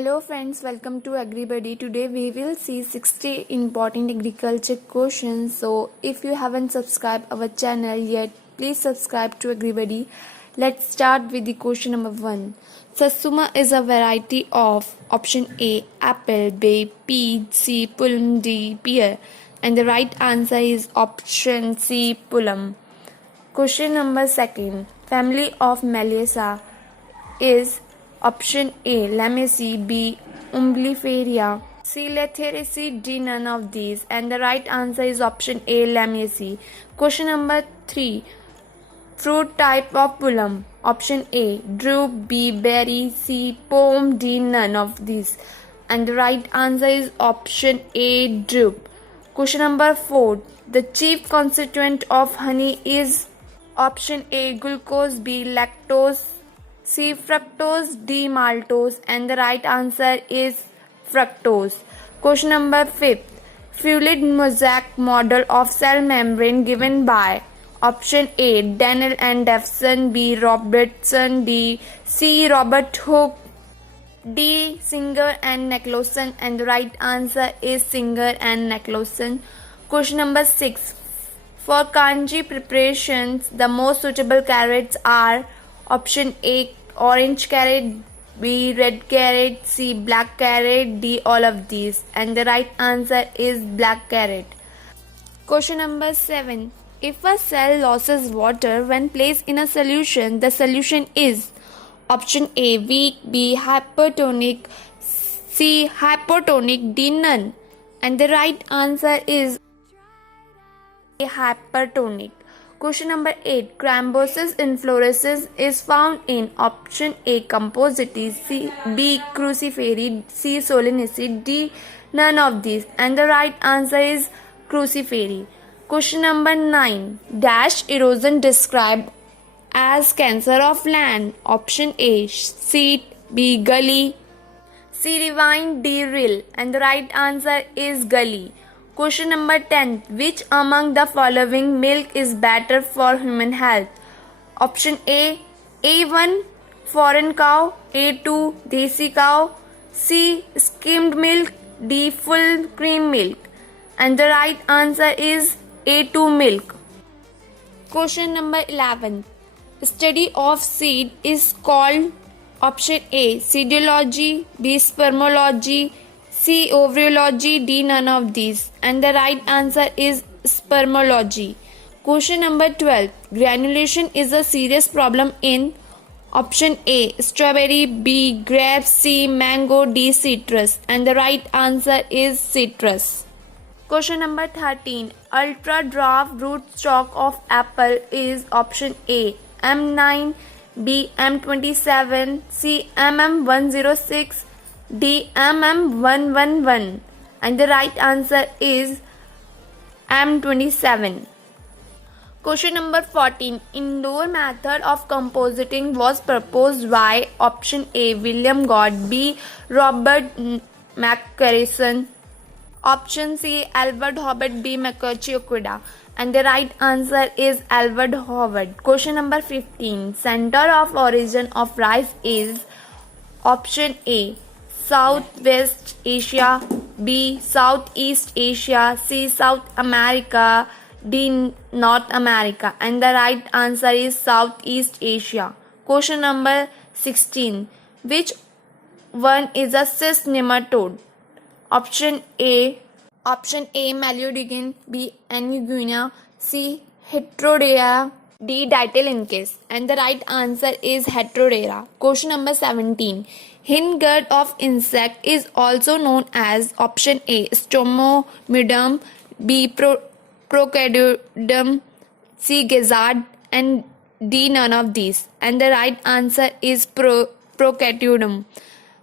Hello friends, welcome to AgriBuddy. Today we will see 60 important agriculture questions. So if you haven't subscribed our channel yet, please subscribe to AgriBuddy. Let's start with the question number 1. Satsuma is a variety of option A, apple, B, peach, C, plum, D, pear. And the right answer is option C, plum. Question number 2. Family of Melissa is option A, Lamiaceae, B, Umbelliferia, C, Latheraceae, D, none of these. And the right answer is option A, Lamiaceae. Question number 3. Fruit type of plum. Option A, drupe, B, berry, C, pome, D, none of these. And the right answer is option A, drupe. Question number 4. The chief constituent of honey is option A, glucose, B, lactose, C, fructose, D, maltose. And the right answer is fructose. Question number 5. Fluid mosaic model of cell membrane given by option A, Daniel and Davidson, B, Robertson, D, C, Robert Hooke, D, Singer and Nicholson. And the right answer is Singer and Nicholson. Question number 6. For kanji preparations, the most suitable carrots are option A, orange carrot, B, red carrot, C, black carrot, D, all of these. And the right answer is black carrot. Question number 7. If a cell loses water when placed in a solution, the solution is option A, weak, B, hypertonic, C, hypotonic, D, none. And the right answer is hypertonic. Question number 8. Crambosis inflorescens is found in option A, Compositae, C, B, Cruciferae, C, Solanaceae, D, none of these. And the right answer is Cruciferae. Question number 9. Dash erosion described as cancer of land. Option A, sheet, B, gully, C, ravine, D, rill. And the right answer is gully. Question number 10. Which among the following milk is better for human health? Option A, A1, foreign cow, A2, desi cow, C, skimmed milk, D, full cream milk. And the right answer is A2 milk. Question number 11. Study of seed is called option A, seedology, B, spermology, C, ovariology, D, none of these. And the right answer is spermology. Question number 12. Granulation is a serious problem in option A, strawberry, B, grapes, C, mango, D, citrus. And the right answer is citrus. Question number 13. Ultra dwarf rootstock of apple is option A, M9, B, M27, C, MM106, D, MM111. And the right answer is M27. Question number 14. Indoor method of compositing was proposed by option A, William Gott, B, Robert McCarrison, option C, Albert Howard, B, McCarthy Okuda. And the right answer is Albert Howard. Question number 15. Center of origin of rice is option A, Southwest Asia, B, Southeast Asia, C, South America, D, North America. And the right answer is Southeast Asia. Question number 16. Which one is a cyst nematode? Option A, Maliodigin, B, Aniguina, C, Heterodera, D, Ditylincus. And the right answer is Heterodera. Question number 17. Hindgut of insect is also known as option A, Stomomydum, B, Procadudum, C, gizzard, and D, none of these. And the right answer is Procadudum.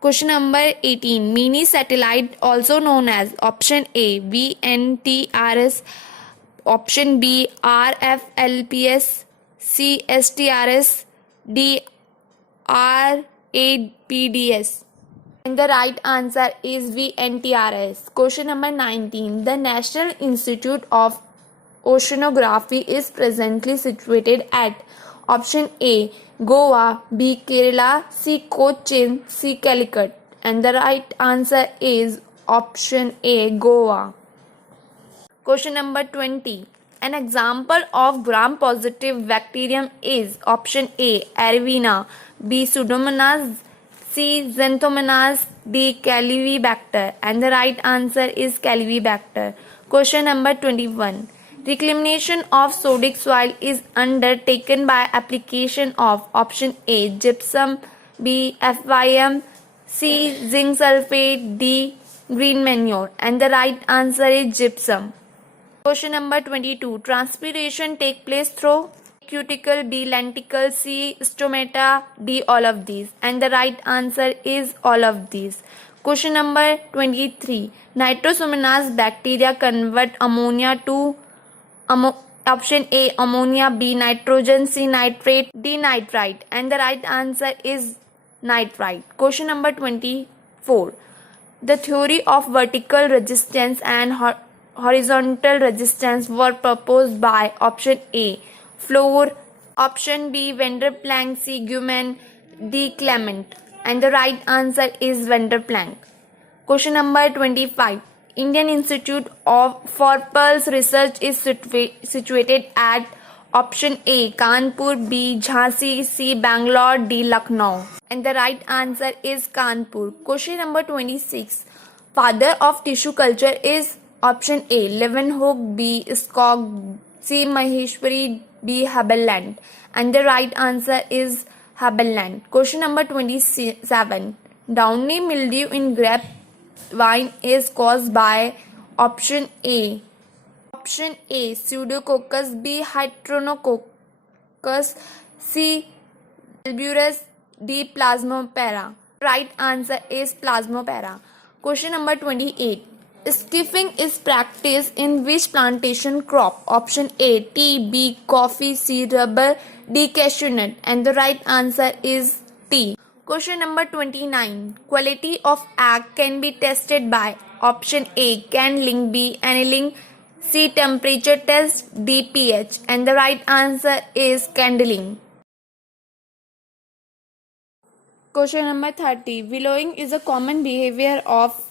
Question number 18. Mini satellite also known as option A, VNTRS, option B, RFLPS, C, STRS, D, RAPDS. And the right answer is VNTRS. Question number 19. The National Institute of Oceanography is presently situated at option A, Goa, B, Kerala, C, Cochin, C, Calicut. and the right answer is option A, Goa. Question number 20. An example of gram-positive bacterium is option A, Arvina, B, Pseudomonas, C, Xanthomonas, D, Calypybacter, and the right answer is Calypybacter. Question number 21. Reclamation of sodic soil is undertaken by application of option A, gypsum, B, FYM, C, zinc sulfate, D, green manure, and the right answer is gypsum. Question number 22. Transpiration take place through cuticle, B, lenticle, C, stomata, D, all of these. And the right answer is all of these. Question number 23. Nitrosomonas bacteria convert ammonia to option A, ammonia, B, nitrogen, C, nitrate, D, nitrite. And the right answer is nitrite. Question number 24. The theory of vertical resistance and horizontal resistance were proposed by option A, Floor, option B, Vanderplanck, C, Guman, D, Clement, and the right answer is Vanderplanck. Question number 25. Indian Institute for Pulse Research is situated at option A, Kanpur, B, Jhansi, C, Bangalore, D, Lucknow, and the right answer is Kanpur. Question number 26. Father of tissue culture is option A, Leeuwenhoek, B, Skog, C, Maheshwari, D, Haberland, and the right answer is Haberland. Question number 27. Downy mildew in grape wine is caused by option A, Pseudococcus, B, Heterococcus, C, Albuterus, D, Plasmopara. Right answer is Plasmopara. Question number 28. Skiffing is practiced in which plantation crop? Option A, tea, B, coffee, C, rubber, D, cashew nut, and the right answer is tea. Question number 29. Quality of egg can be tested by option A, candling, B, annealing, C, temperature test, D, pH, and the right answer is candling. Question number 30. Willowing is a common behavior of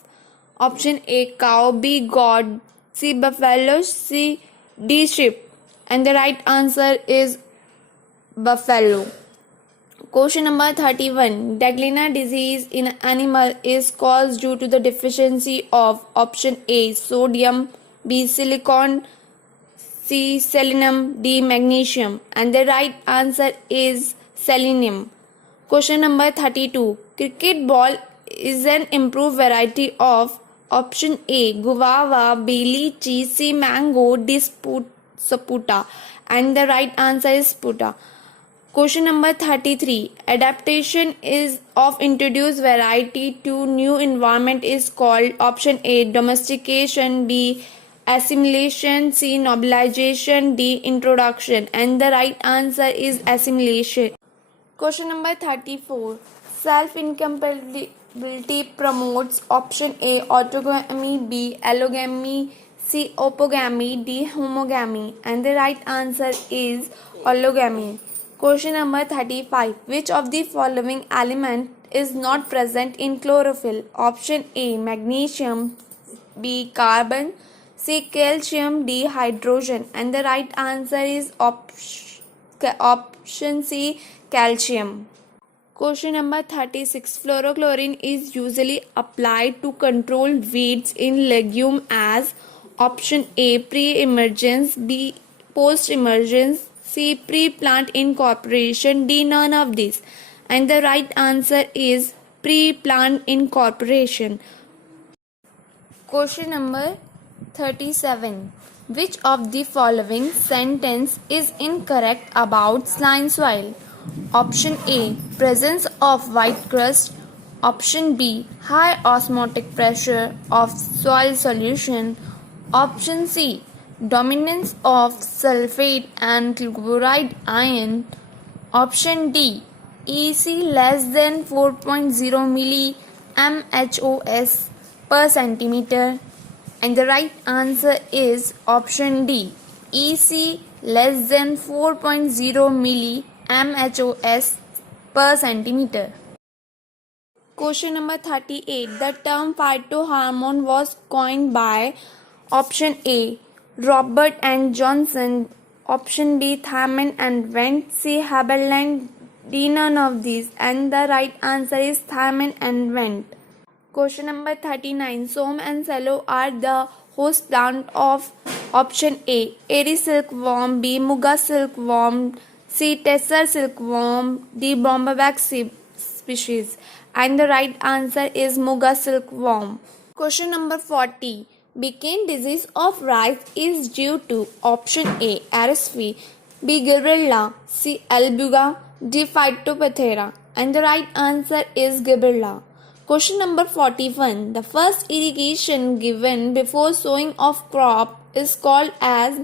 option A, cow, B, goat, C, buffalo, C, D, sheep, and the right answer is buffalo. Question number 31. Daglina disease in animal is caused due to the deficiency of option A, sodium, B, silicon, C, selenium, D, magnesium, and the right answer is selenium. Question number 32. Cricket ball is an improved variety of option A, guava, B, lychee, C, mango, D, saputa, and the right answer is sputa. Question number 33. Adaptation is of introduced variety to new environment is called option A, domestication, B, assimilation, C, nobilization, D, introduction, and the right answer is assimilation. Question number 34. Self-incompatibility promotes option A, autogamy, B, allogamy, C, opogamy, D, homogamy, and the right answer is allogamy. Question number 35. Which of the following element is not present in chlorophyll? Option A, magnesium, B, carbon, C, calcium, D, hydrogen, and the right answer is option C, calcium. Question number 36. Fluorochlorine is usually applied to control weeds in legume as option A, pre-emergence, B, post-emergence, C, pre-plant incorporation, D, none of these. And the right answer is pre-plant incorporation. Question number 37. Which of the following sentence is incorrect about slime soil? Option A, presence of white crust. Option B, high osmotic pressure of soil solution. Option C, dominance of sulfate and chloride ion. Option D, EC less than 4.0 milli mHOS per centimeter. And the right answer is option D, EC less than 4.0 milli mHOS per centimeter. Question number 38. The term phytohormone was coined by option A. Robert and Johnson, option B. Thaman and Went, C. Haberland, D. None of these, and the right answer is Thaman and Went. Question number 39. Som and Sallow are the host plant of option A. Airy silkworm, B. Muga silkworm, C. Tesser silkworm, D. Bombaback species, and the right answer is Muga silkworm. Question number 40. Beacon disease of rice is due to option A. RSV, B. Gibberella, C. Albuga, D. Phytophthora, and the right answer is Gibberella. Question number 41. The first irrigation given before sowing of crop is called as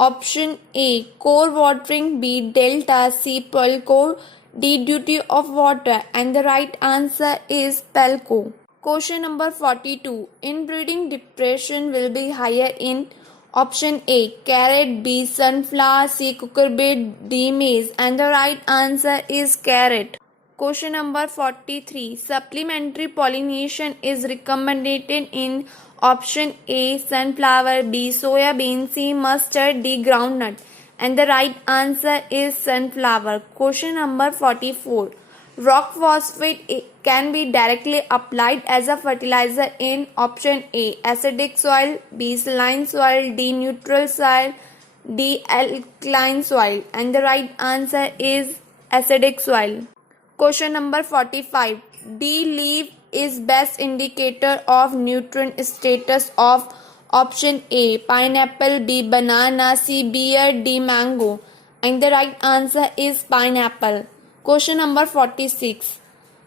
option A. Core watering, B. Delta, C. Pelco, D. Duty of water, and the right answer is Pelco. Question number 42. Inbreeding depression will be higher in option A. Carrot, B. Sunflower, C. Cucurbit, D. Maize, and the right answer is carrot. Question number 43. Supplementary pollination is recommended in option A. Sunflower, B. Soya bean, C. Mustard, D. Groundnut, and the right answer is sunflower. Question number 44. Rock phosphate can be directly applied as a fertilizer in option A. Acidic soil, B. Saline soil, D. Neutral soil, D. Alkaline soil, and the right answer is acidic soil. Question number 45. D. Leaf is best indicator of nutrient status of option A. Pineapple, B. Banana, C. Beer, D. Mango, and the right answer is pineapple. Question number 46.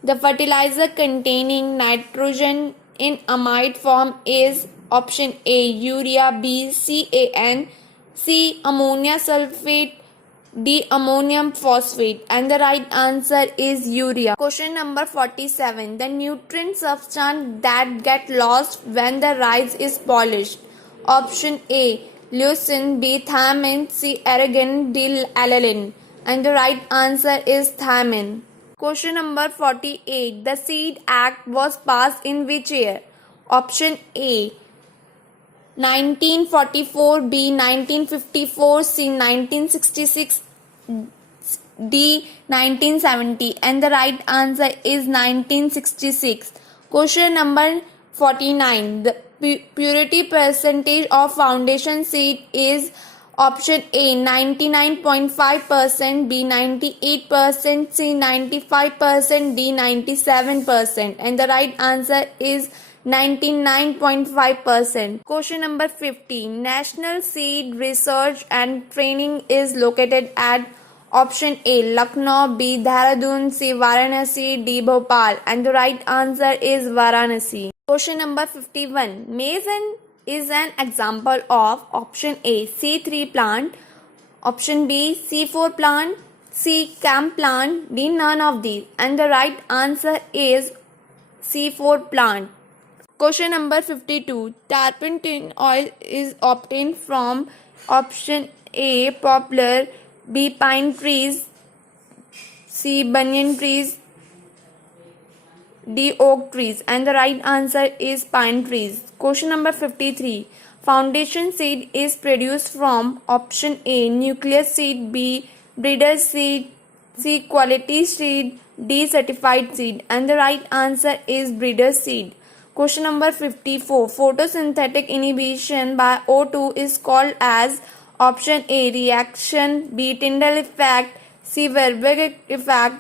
The fertilizer containing nitrogen in amide form is option A. Urea, B. CAN, C. Ammonia sulfate, D. Ammonium phosphate, and the right answer is urea. Question number 47. The nutrient substance that get lost when the rice is polished. Option A. Leucine, B. Thiamine, C. Arginine, D. Alanin, and the right answer is thiamine. Question number 48. The Seed Act was passed in which year? Option A. 1944, B. 1954, C. 1966, D. 1970, and the right answer is 1966. Question number 49. The purity percentage of foundation seed is option A. 99.5%, B. 98%, C. 95%, D. 97%, and the right answer is 99.5%. Question number 50. National Seed Research and Training is located at option A. Lucknow, B. Dehradun, C. Varanasi, D. Bhopal, and the right answer is Varanasi. Question number 51. Maize is an example of option A. C3 plant, option B. C4 plant, C. Camp plant, D. None of these, and the right answer is C4 plant. Question number 52. Turpentine oil is obtained from option A. Poplar, B. Pine trees, C. Banyan trees, D. Oak trees, and the right answer is pine trees. Question number 53. Foundation seed is produced from option A. Nucleus seed, B. Breeder seed, C. Quality seed, D. Certified seed, and the right answer is breeder seed. Question number 54. Photosynthetic inhibition by O2 is called as option A. Reaction, B. Tyndall effect, C. Warburg effect,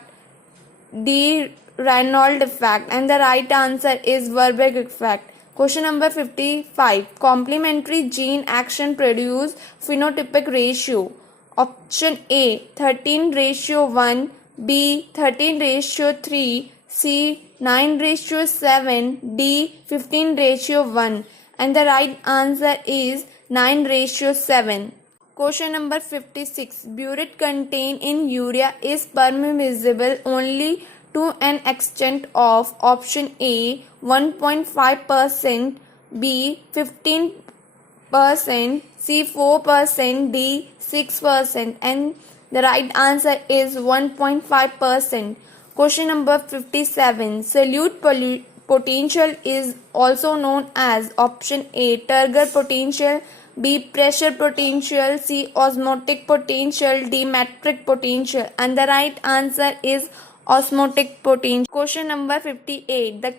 D. Reynolds effect, and the right answer is Warburg effect. Question number 55. Complementary gene action produce phenotypic ratio. Option A. 13:1, B. 13:3, C. 9:7, D. 15:1, and the right answer is 9:7. Question number 56. Burette contained in urea is permeable only to an extent of option A. 1.5%, B. 15%, C. 4%, D. 6%, and the right answer is 1.5%. Question number 57. Solute potential is also known as option A. Turgor potential, B. Pressure potential, C. Osmotic potential, D. Metric potential. And the right answer is osmotic potential. Question number 58. The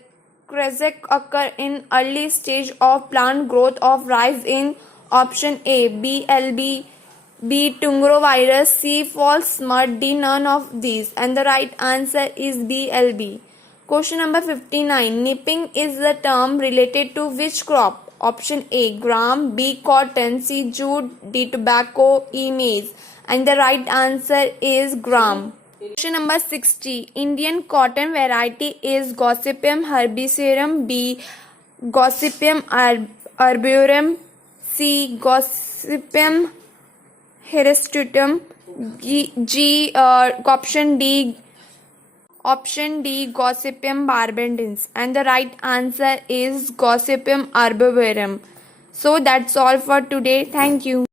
Kresek occur in early stage of plant growth of rice in option A. BLB, B. Tungrovirus, C. False smut, D. None of these. And the right answer is BLB. Question number 59. Nipping is the term related to which crop? Option A. Gram, B. Cotton, C. Jute, D. Tobacco, E. Maize. And the right answer is gram. Question number 60. Indian cotton variety is Gossypium herbacearum, B. Gossypium arboreum, C. Gossypium hirsutum, option D Gossypium barbadensis, and the right answer is Gossypium arboreum. So that's all for today. Thank you.